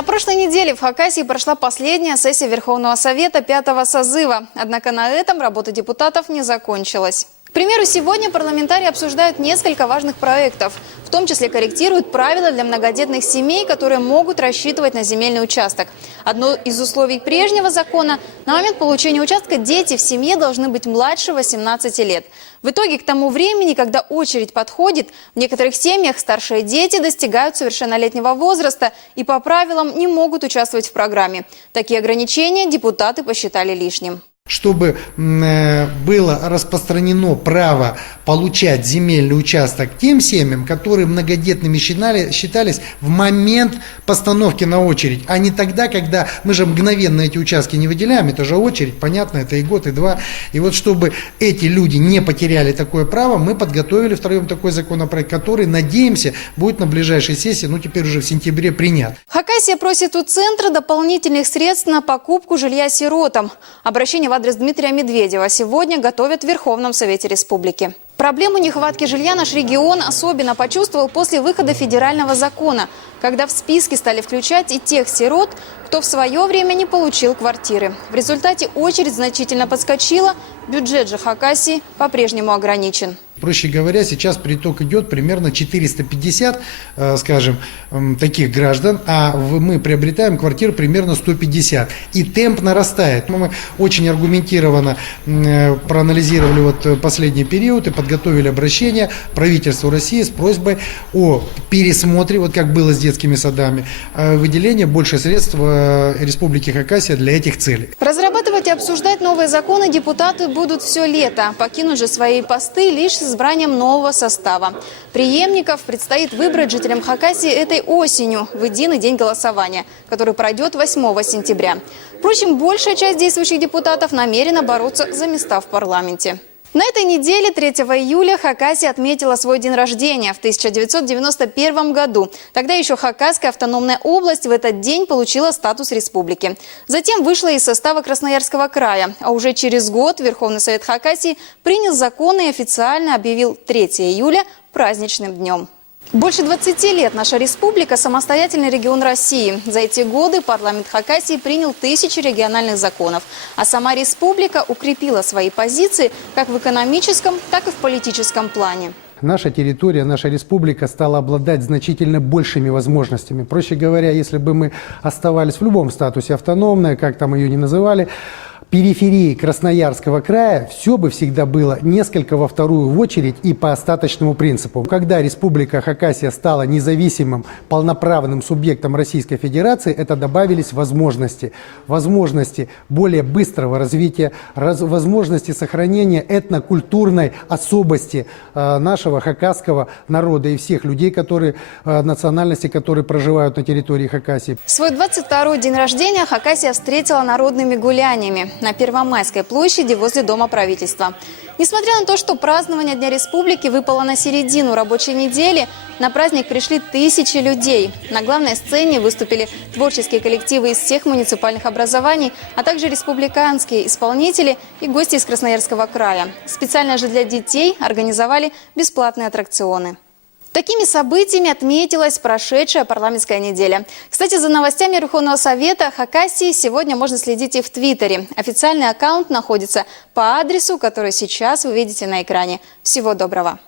На прошлой неделе в Хакасии прошла последняя сессия Верховного Совета пятого созыва. Однако на этом работа депутатов не закончилась. К примеру, сегодня парламентарии обсуждают несколько важных проектов. В том числе корректируют правила для многодетных семей, которые могут рассчитывать на земельный участок. Одно из условий прежнего закона – на момент получения участка дети в семье должны быть младше 18 лет. В итоге к тому времени, когда очередь подходит, в некоторых семьях старшие дети достигают совершеннолетнего возраста и по правилам не могут участвовать в программе. Такие ограничения депутаты посчитали лишним чтобы э, было распространено право получать земельный участок тем семьям, которые многодетными считали, считались в момент постановки на очередь, а не тогда, когда мы же мгновенно эти участки не выделяем, это же очередь, понятно, это и год, и два. И вот чтобы эти люди не потеряли такое право, мы подготовили втроем такой законопроект, который, надеемся, будет на ближайшей сессии, ну теперь уже в сентябре принят. Хакасия просит у центра дополнительных средств на покупку жилья сиротам. Обращение в адрес Дмитрия Медведева сегодня готовят в Верховном Совете Республики. Проблему нехватки жилья наш регион особенно почувствовал после выхода федерального закона, когда в списке стали включать и тех сирот, кто в свое время не получил квартиры. В результате очередь значительно подскочила, бюджет же Хакасии по-прежнему ограничен. Проще говоря, сейчас приток идет примерно 450, э, скажем, таких граждан, а мы приобретаем квартир примерно 150. И темп нарастает. Мы очень аргументированно э, проанализировали вот последний период и подготовили обращение правительству России с просьбой о пересмотре, вот как было с детскими садами, э, выделения больше средств Республики Хакасия для этих целей. Разрабатывать и обсуждать новые законы депутаты будут все лето. Покинут же свои посты лишь избранием нового состава. Преемников предстоит выбрать жителям Хакасии этой осенью в единый день голосования, который пройдет 8 сентября. Впрочем, большая часть действующих депутатов намерена бороться за места в парламенте. На этой неделе, 3 июля, Хакасия отметила свой день рождения в 1991 году. Тогда еще Хакасская автономная область в этот день получила статус республики. Затем вышла из состава Красноярского края. А уже через год Верховный Совет Хакасии принял законы и официально объявил 3 июля праздничным днем. Больше 20 лет наша республика – самостоятельный регион России. За эти годы парламент Хакасии принял тысячи региональных законов. А сама республика укрепила свои позиции как в экономическом, так и в политическом плане. Наша территория, наша республика стала обладать значительно большими возможностями. Проще говоря, если бы мы оставались в любом статусе автономная, как там ее не называли, периферии Красноярского края все бы всегда было несколько во вторую очередь и по остаточному принципу. Когда Республика Хакасия стала независимым полноправным субъектом Российской Федерации, это добавились возможности. Возможности более быстрого развития, раз, возможности сохранения этнокультурной особости э, нашего хакасского народа и всех людей, которые, э, национальности, которые проживают на территории Хакасии. Свой 22-й день рождения Хакасия встретила народными гуляния на Первомайской площади возле Дома правительства. Несмотря на то, что празднование Дня Республики выпало на середину рабочей недели, на праздник пришли тысячи людей. На главной сцене выступили творческие коллективы из всех муниципальных образований, а также республиканские исполнители и гости из Красноярского края. Специально же для детей организовали бесплатные аттракционы. Такими событиями отметилась прошедшая парламентская неделя. Кстати, за новостями Верховного Совета Хакасии сегодня можно следить и в Твиттере. Официальный аккаунт находится по адресу, который сейчас вы видите на экране. Всего доброго!